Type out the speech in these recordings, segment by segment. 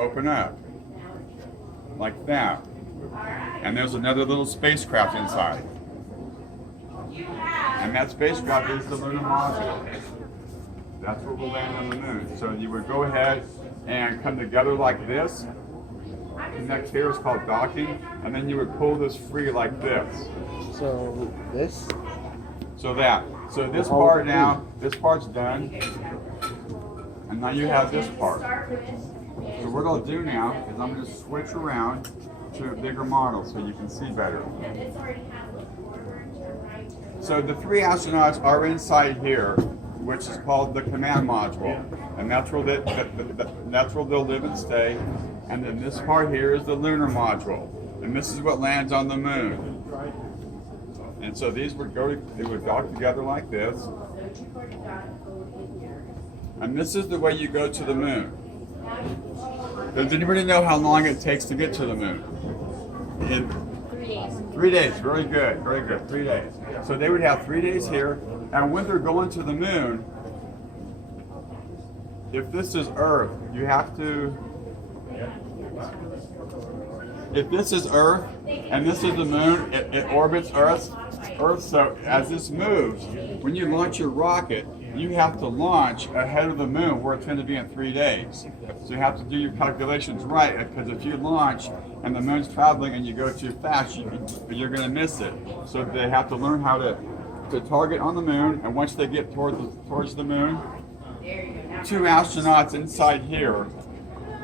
open up like that. And there's another little spacecraft inside. And that spacecraft is the lunar module. That's where we'll land on the moon. So you would go ahead and come together like this. Connect here is called docking, and then you would pull this free like this. So this? So that. So this part now, this part's done. And now you have this part. So what I'll do now is I'm going to switch around to a bigger model so you can see better. So the 3 astronauts are inside here, which is called the command module. And that's where they'll live and stay. And then this part here is the lunar module. And this is what lands on the moon. And so these would they would dock together like this. And this is the way you go to the moon. Does anybody know how long it takes to get to the moon? In 3 days. 3 days, very good, very good, 3 days. So they would have 3 days here, and when they're going to the moon, if this is Earth, you have to, if this is Earth, and this is the moon, it orbits Earth, so as this moves, when you launch your rocket, you have to launch ahead of the moon where it's going to be in 3 days. So you have to do your calculations right, because if you launch and the moon's traveling and you go too fast, you're going to miss it. So they have to learn how to target on the moon, and once they get towards the moon, 2 astronauts inside here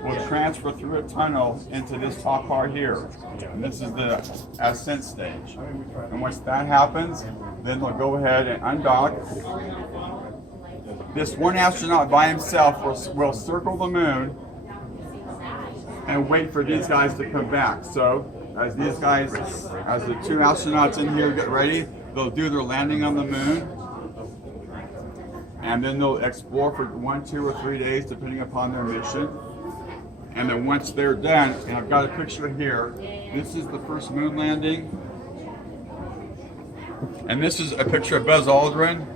will transfer through a tunnel into this top part here. And this is the ascent stage. And once that happens, then they'll go ahead and undock. This 1 astronaut by himself will circle the moon and wait for these guys to come back. So as the 2 astronauts in here get ready, they'll do their landing on the moon. And then they'll explore for 1, 2, or 3 days, depending upon their mission. And then once they're done, and I've got a picture here, this is the first moon landing. And this is a picture of Buzz Aldrin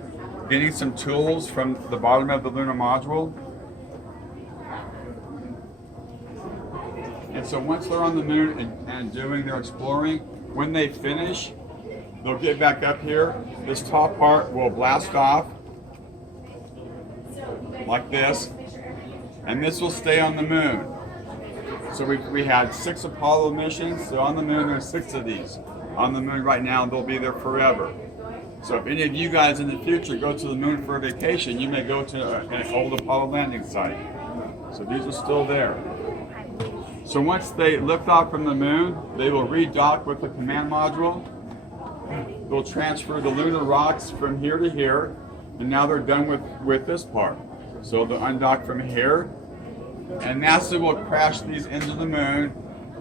getting some tools from the bottom of the lunar module. And so once they're on the moon and doing their exploring, when they finish, they'll get back up here. This top part will blast off like this, and this will stay on the moon. So we had 6 Apollo missions. So on the moon, there's 6 of these. On the moon right now, they'll be there forever. So if any of you guys in the future go to the moon for a vacation, you may go to an old Apollo landing site. So these are still there. So once they lift off from the moon, they will redock with the command module. They'll transfer the lunar rocks from here to here, and now they're done with this part. So they'll undock from here, and NASA will crash these into the moon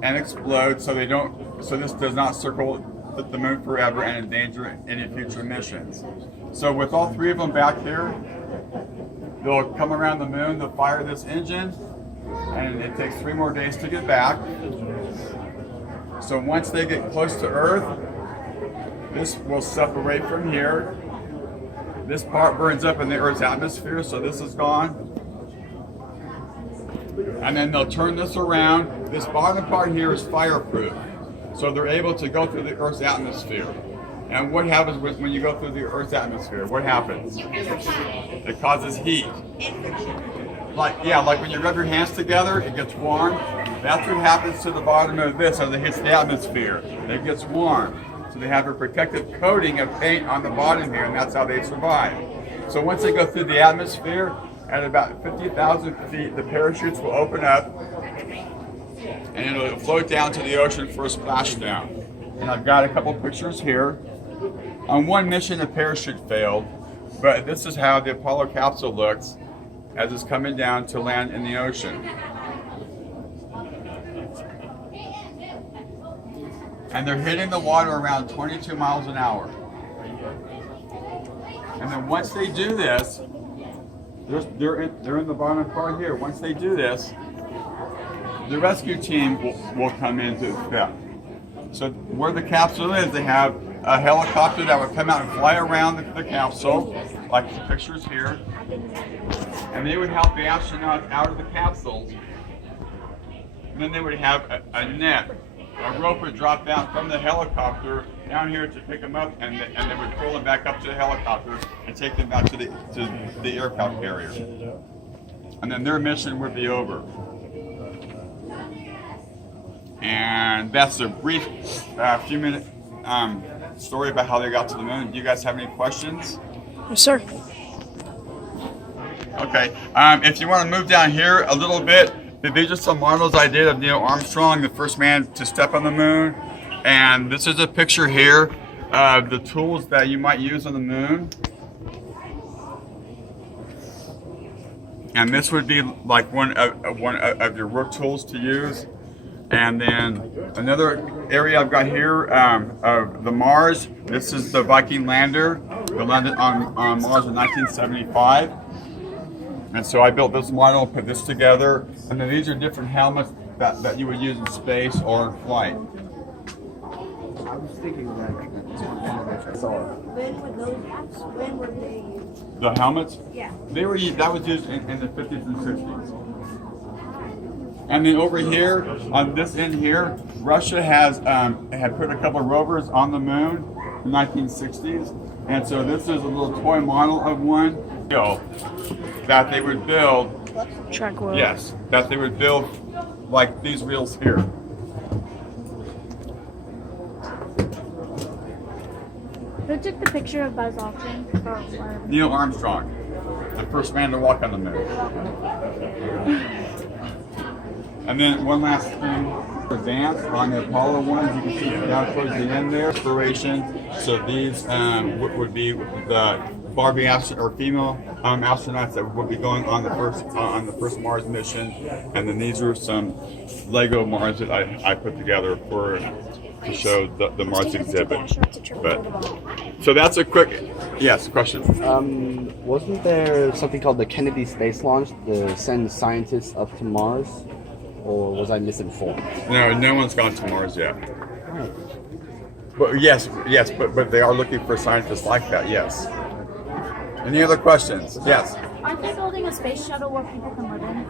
and explode so this does not circle the moon forever and endanger any future missions. So with all 3 of them back here, they'll come around the moon, they'll fire this engine, and it takes 3 more days to get back. So once they get close to Earth, this will separate from here. This part burns up in the Earth's atmosphere, so this is gone. And then they'll turn this around. This bottom part here is fireproof, so they're able to go through the Earth's atmosphere. And what happens when you go through the Earth's atmosphere? What happens? It causes heat. Like when you rub your hands together, it gets warm. That's what happens to the bottom of this as it hits the atmosphere. It gets warm. So they have a protective coating of paint on the bottom here, and that's how they survive. So once they go through the atmosphere, at about 50,000 feet, the parachutes will open up, and it'll float down to the ocean for a splashdown. And I've got a couple pictures here. On one mission, a parachute failed, but this is how the Apollo capsule looks as it's coming down to land in the ocean. And they're hitting the water around 22 miles an hour. And then once they do this, they're in the bottom part here. Once they do this, the rescue team will come into effect. So where the capsule is, they have a helicopter that would come out and fly around the capsule, like the pictures here. And they would help the astronauts out of the capsule and then they would have a net. A rope would drop down from the helicopter down here to pick them up, and they would pull them back up to the helicopter and take them back to the aircraft carrier. And then their mission would be over. And that's a brief few-minute story about how they got to the moon. Do you guys have any questions? Yes, sir. Okay. If you want to move down here a little bit, these are some models I did of Neil Armstrong, the first man to step on the moon. And this is a picture here of the tools that you might use on the moon. And this would be like one of your work tools to use. And then another area I've got here of the Mars. This is the Viking lander. They landed on Mars in 1975. And so I built this model, put this together, and then these are different helmets that you would use in space or in flight. I was thinking that I saw it. When were they used? The helmets? Yeah. That was used in the 50s and 60s. And then over here, on this end here, Russia had put a couple of rovers on the moon in the 1960s. And so this is a little toy model of one that they would build. Track wheel. Yes, that they would build like these wheels here. Who took the picture of Buzz Aldrin? Neil Armstrong, the first man to walk on the moon. And then one last thing, advance on the Apollo ones, you can see down towards the end there, inspiration. So these would be the Barbie or female astronauts that would be going on the first Mars mission, and then these are some Lego Mars that I put together to show the Mars exhibit. But so that's a quick question. Wasn't there something called the Kennedy Space Launch to send scientists up to Mars? Or was I misinformed? No one's gone to Mars yet. But yes, but they are looking for scientists like that. Yes. Any other questions? Yes. Aren't they building a space shuttle where people can live in?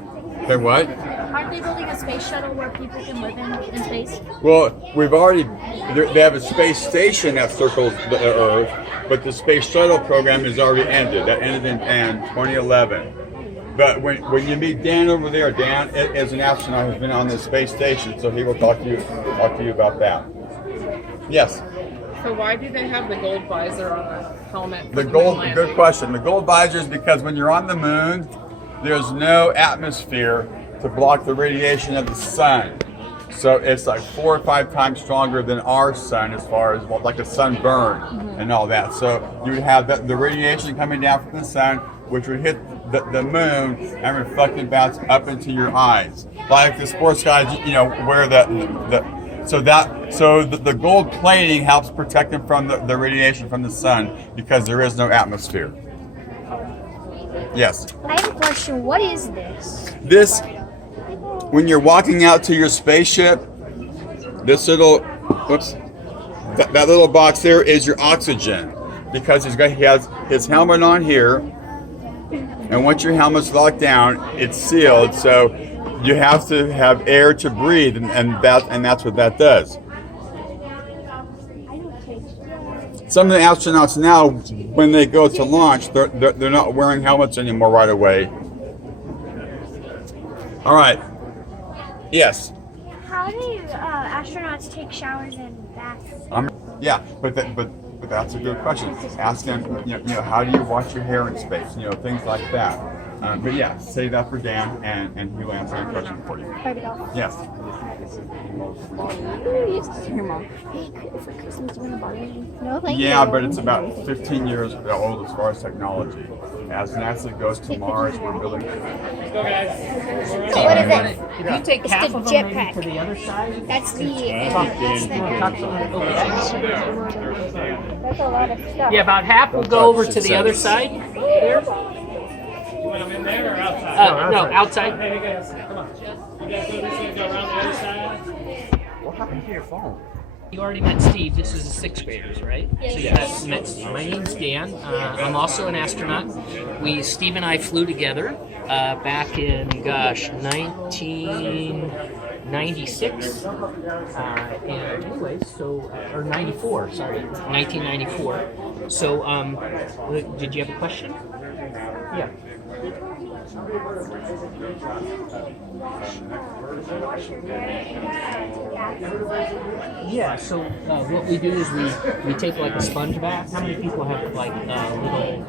They're what? Aren't they building a space shuttle where people can live in space? Well, they have a space station that circles the Earth, but the space shuttle program is already ended. That ended in 2011. But when you meet Dan over there, Dan is an astronaut who's been on the space station, so he will talk to you about that. Yes. So why do they have the gold visor on the helmet? Good question. The gold visor is because when you're on the moon, there's no atmosphere to block the radiation of the sun. So it's like 4 or 5 times stronger than our sun as far as like a sunburn and all that. So you would have the radiation coming down from the sun, which would hit the moon and reflect and bounce up into your eyes. Like the sports guys, wear the gold plating helps protect them from the radiation from the sun because there is no atmosphere. Yes. I have a question. What is this? This, when you're walking out to your spaceship, this little, that little box there is your oxygen, because he has his helmet on here, and once your helmet's locked down, it's sealed, so you have to have air to breathe, and that's what that does. Some of the astronauts now, when they go to launch, they're not wearing helmets anymore right away. All right. Yes. How do astronauts take showers and baths? Yeah, but that's a good question. Ask them, how do you wash your hair in space? Things like that. But yeah, say that for Dan, and he'll answer your question for you. Yes. No, thank Yeah, you. but it's about 15 years old as far as technology. As NASA goes to Mars, we're building. So what is it? If you take It's half the of them maybe jetpack. to the other side, That's the That's a lot of stuff. yeah, about half will go over to the other side. There. You want them in there or outside? No, outside. Hey, you guys, come on. You guys go this way, go around the other side. What happened to your phone? You already met Steve. This is the 6th graders, right? Yes. So you have met Steve. My name's Dan. I'm also an astronaut. Steve and I flew together back in, 19 96. And anyways, so or 94. Sorry, 1994. So, did you have a question? Yeah. Yeah, so what we do is we take like a sponge bath. How many people have like little,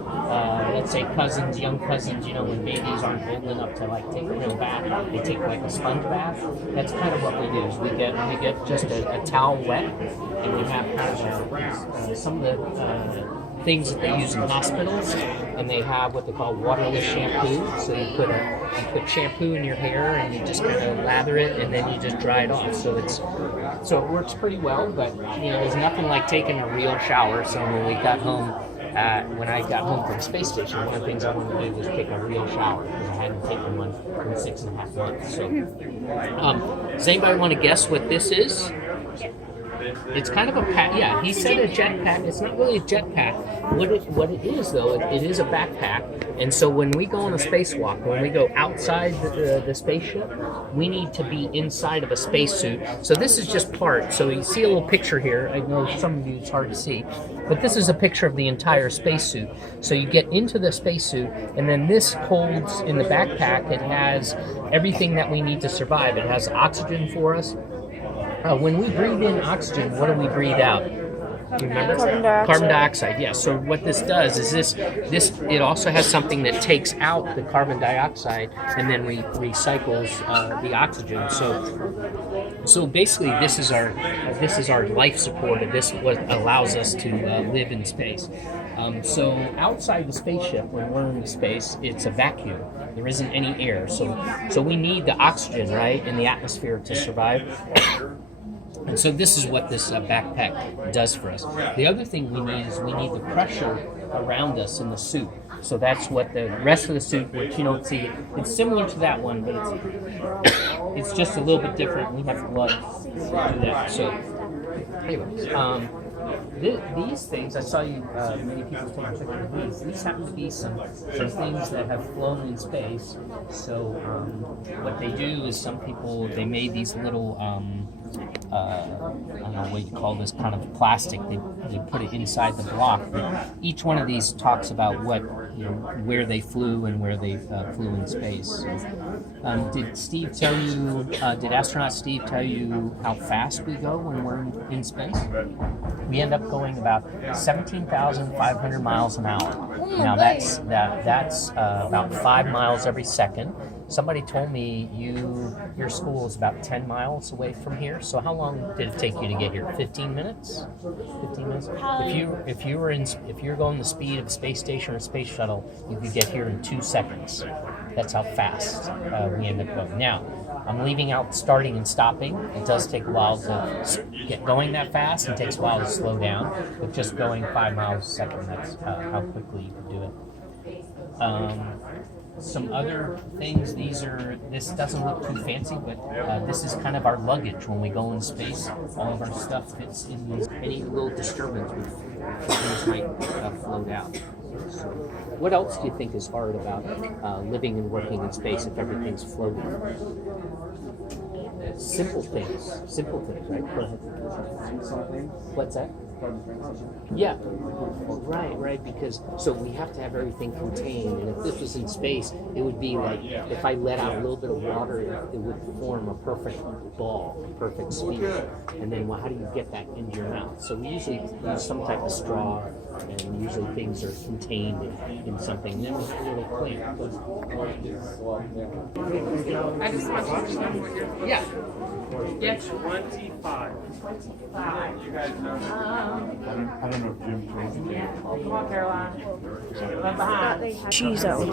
let's say cousins, young cousins, you know, when babies aren't old enough to like take a real bath, they take like a sponge bath. That's kind of what we do is we get just a towel wet, and we have kind of some of the things that they use in hospitals, and they have what they call waterless shampoo. So you put shampoo in your hair and you just kind of lather it, and then you just dry it off. So it works pretty well. But you know, there's nothing like taking a real shower. So when we got home, when I got home from the space station, one of the things I wanted to do was take a real shower because I hadn't taken one in 6.5 months. So, does anybody want to guess what this is? It's kind of a pack. Yeah, he said a jetpack. It's not really a jetpack. What it is though, it is a backpack. And so when we go on a spacewalk, when we go outside the spaceship, we need to be inside of a spacesuit. So this is just part. So you see a little picture here. I know some of you it's hard to see, but this is a picture of the entire spacesuit. So you get into the spacesuit, and then this holds in the backpack. It has everything that we need to survive. It has oxygen for us. When we breathe in oxygen, what do we breathe out? Do you remember? Carbon dioxide. Yeah. So what this does is this it also has something that takes out the carbon dioxide and then recycles the oxygen. So basically, this is our life support, and this is what allows us to live in space. So outside the spaceship, when we're in space, it's a vacuum. There isn't any air. So we need the oxygen, right, in the atmosphere to survive. And so this is what this backpack does for us. The other thing we need is we need the pressure around us in the suit. So that's what the rest of the suit, which you don't see, it's similar to that one, but it's just a little bit different. We have gloves to do that. So anyways, these things, I saw you, many people taking a picture of these. These happen to be some things that have flown in space. So what they do is some people, they made these little, I don't know what you call this kind of plastic. They put it inside the block. Each one of these talks about what, you know, where they flew and where they flew in space. So, did Steve tell you? Did astronaut Steve tell you how fast we go when we're in space? We end up going about 17,500 miles an hour. Now that's about 5 miles every second. Somebody told me your school is about 10 miles away from here. So how long did it take you to get here? 15 minutes? 15 minutes? If you're going the speed of a space station or a space shuttle, you could get here in 2 seconds. That's how fast we end up going. Now, I'm leaving out starting and stopping. It does take a while to get going that fast. It takes a while to slow down. But just going 5 miles a second, that's how quickly you can do it. Some other things, this doesn't look too fancy, but this is kind of our luggage when we go in space. All of our stuff fits in these. Any little disturbance things might float out. So, what else do you think is hard about living and working in space if everything's floating? Simple things, right? Go ahead. What's that? Yeah, right, because so we have to have everything contained, and if this was in space, it would be like, if I let out a little bit of water, it would form a perfect ball, perfect sphere, and then how do you get that into your mouth? So we usually use some type of straw, and usually things are contained in something, and then we have a little plant. I just want to know. Yeah. Yeah, 25. You guys know. I don't know if Jim told you. Come on, Caroline. Left behind. Cheese out.